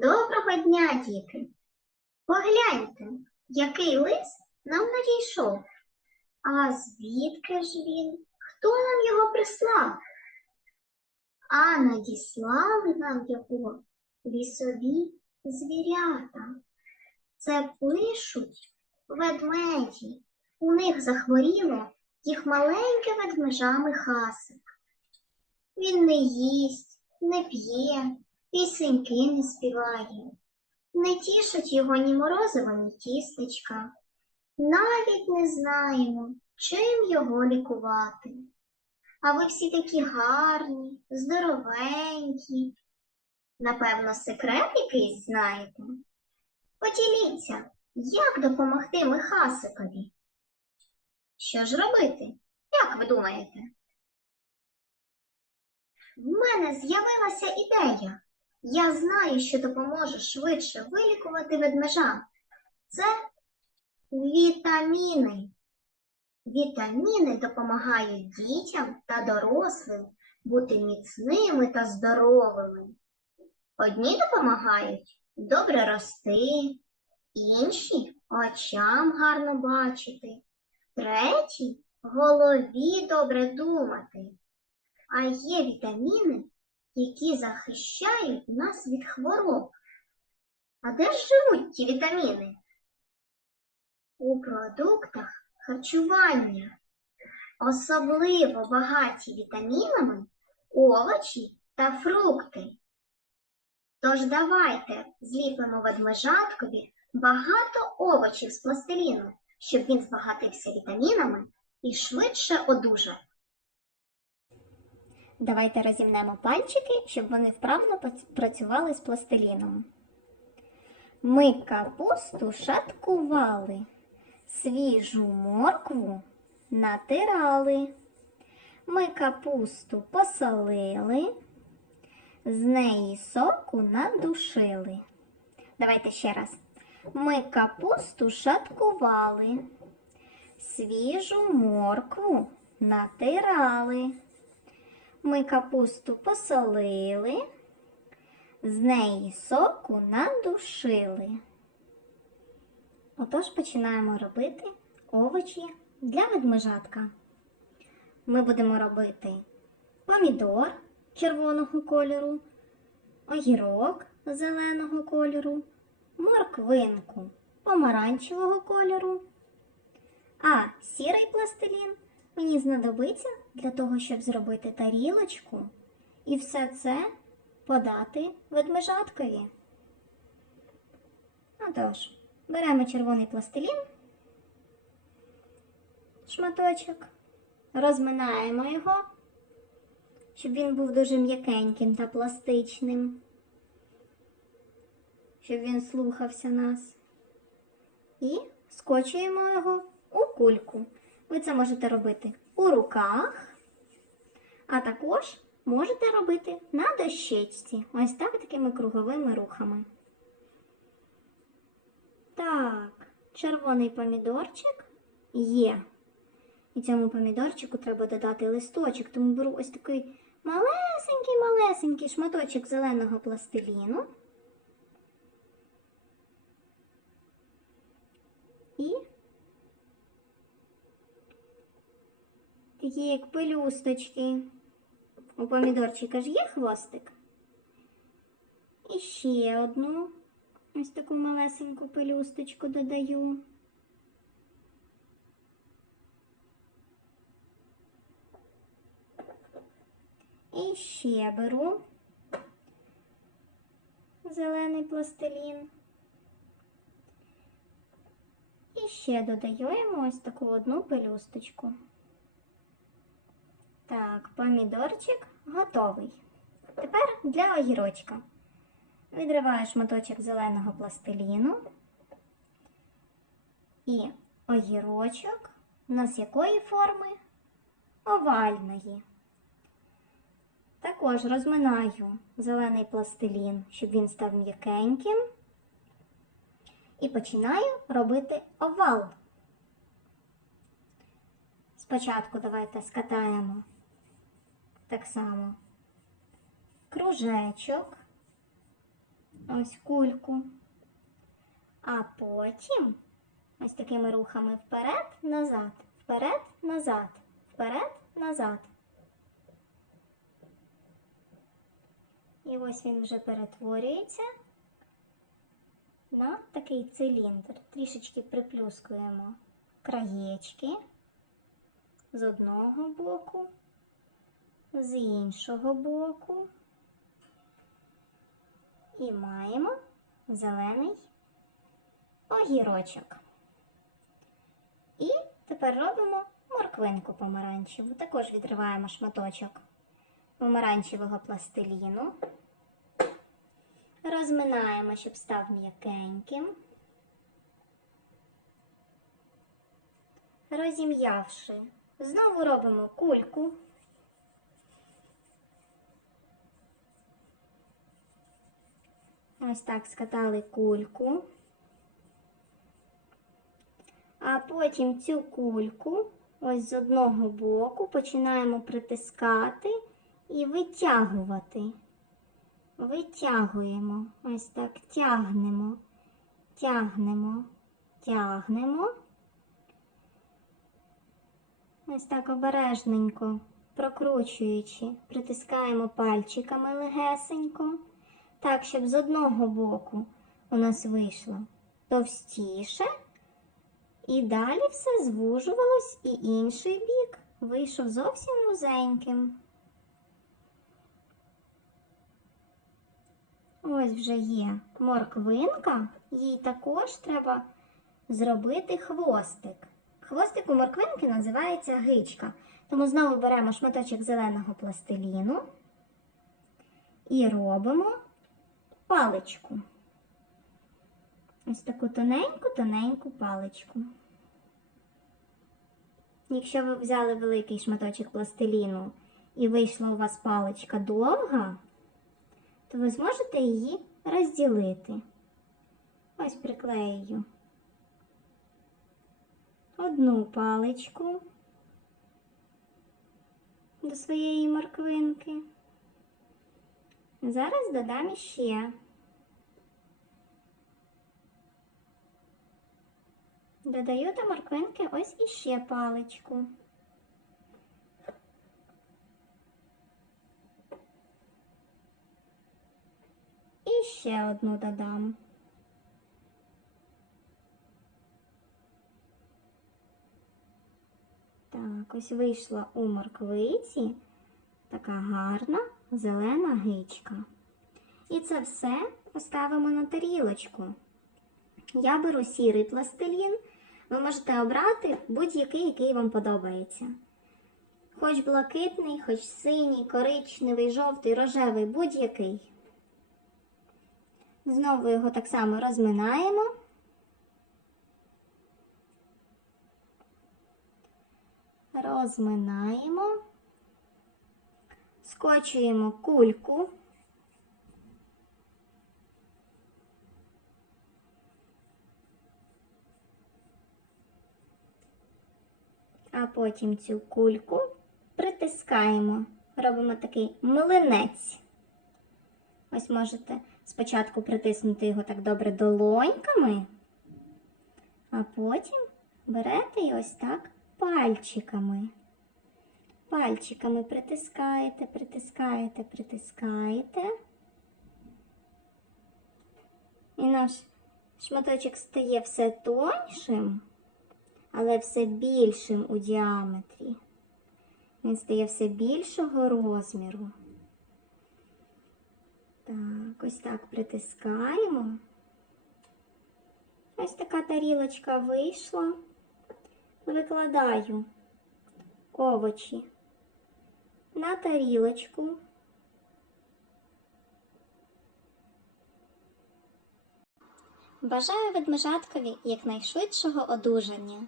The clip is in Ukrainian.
Доброго дня, діти! Погляньте, який лист нам надійшов. А звідки ж він? Хто нам його прислав? А надіслали нам його лісові звірята. Це пишуть ведмеді. У них захворіло їх маленьке ведмежа Михасик. Він не їсть, не п'є, пісеньки не співає. Не тішить його ні морозиво, ні тістечка. Навіть не знаємо, чим його лікувати. А ви всі такі гарні, здоровенькі. Напевно, секрет якийсь знаєте. Поділіться, як допомогти Михасикові? Що ж робити? Як ви думаєте? В мене з'явилася ідея. Я знаю, що допоможе швидше вилікувати ведмежа. Це вітаміни. Вітаміни допомагають дітям та дорослим бути міцними та здоровими. Одні допомагають добре рости, інші очам гарно бачити, треті голові добре думати. А є вітаміни, які захищають нас від хвороб. А де ж живуть ті вітаміни? У продуктах харчування. Особливо багаті вітамінами овочі та фрукти. Тож давайте зліпимо ведмежаткові багато овочів з пластиліну, щоб він збагатився вітамінами і швидше одужав. Давайте розімнемо пальчики, щоб вони вправно працювали з пластиліном. Ми капусту шаткували, свіжу моркву натирали. Ми капусту посолили, з неї соку надушили. Давайте ще раз. Ми капусту шаткували, свіжу моркву натирали. Ми капусту посолили, з неї соку надушили. Отож починаємо робити овочі для ведмежатка. Ми будемо робити помідор червоного кольору, огірок зеленого кольору, морквинку помаранчевого кольору, а сірий пластилін мені знадобиться для того, щоб зробити тарілочку і все це подати ведмежаткові. Отож, беремо червоний пластилін, шматочок, розминаємо його, щоб він був дуже м'якеньким та пластичним, щоб він слухався нас. І скочуємо його у кульку. Ви це можете робити у руках, а також можете робити на дощечці. Ось так такими круговими рухами. Так, червоний помідорчик є. І цьому помідорчику треба додати листочок, тому беру ось такий малесенький-малесенький шматочок зеленого пластиліну. І такі як пелюсточки. У помідорчика ж є хвостик. І ще одну ось таку малесеньку пелюсточку додаю. І ще беру зелений пластилін. І ще додаємо ось таку одну пелюсточку. Так, помідорчик готовий. Тепер для огірочка. Відриваю шматочок зеленого пластиліну. І огірочок у нас якої форми? Овальної. Також розминаю зелений пластилін, щоб він став м'якеньким. І починаю робити овал. Спочатку давайте скатаємо так само кружечок, ось кульку. А потім ось такими рухами вперед, назад, вперед, назад, вперед, назад. І ось він вже перетворюється на такий циліндр. Трішечки приплюскуємо краєчки з одного боку, з іншого боку. І маємо зелений огірочок. І тепер робимо морквинку помаранчеву. Також відриваємо шматочок помаранчевого пластиліну. Розминаємо, щоб став м'якеньким. Розім'явши, знову робимо кульку. Ось так скатали кульку. А потім цю кульку ось з одного боку починаємо притискати і витягувати. Витягуємо. Ось так тягнемо, тягнемо, тягнемо. Ось так обережненько, прокручуючи, притискаємо пальчиками легесенько, так, щоб з одного боку у нас вийшло товстіше, і далі все звужувалось, і інший бік вийшов зовсім вузеньким. Ось вже є морквинка, їй також треба зробити хвостик. Хвостик у морквинки називається гичка. Тому знову беремо шматочок зеленого пластиліну і робимо паличку. Ось таку тоненьку-тоненьку паличку. Якщо ви взяли великий шматочок пластиліну і вийшла у вас паличка довга, то ви зможете її розділити. Ось приклею одну паличку до своєї морквинки. Зараз додам іще. Додаю до морквинки ось іще паличку. І ще одну додам. Так, ось вийшла у морквиці така гарна зелена гичка. І це все поставимо на тарілочку. Я беру сірий пластилін. Ви можете обрати будь-який, який вам подобається. Хоч блакитний, хоч синій, коричневий, жовтий, рожевий, будь-який. Знову його так само розминаємо. Розминаємо, скочуємо кульку. А потім цю кульку притискаємо, робимо такий млинець. Ось можете спочатку притиснути його так добре долоньками, а потім берете і ось так пальчиками. Пальчиками притискаєте, притискаєте, притискаєте. І наш шматочок стає все тоншим, але все більшим у діаметрі. Він стає все більшого розміру. Так, ось так притискаємо. Ось така тарілочка вийшла. Викладаю овочі на тарілочку. Бажаю ведмежаткові якнайшвидшого одужання.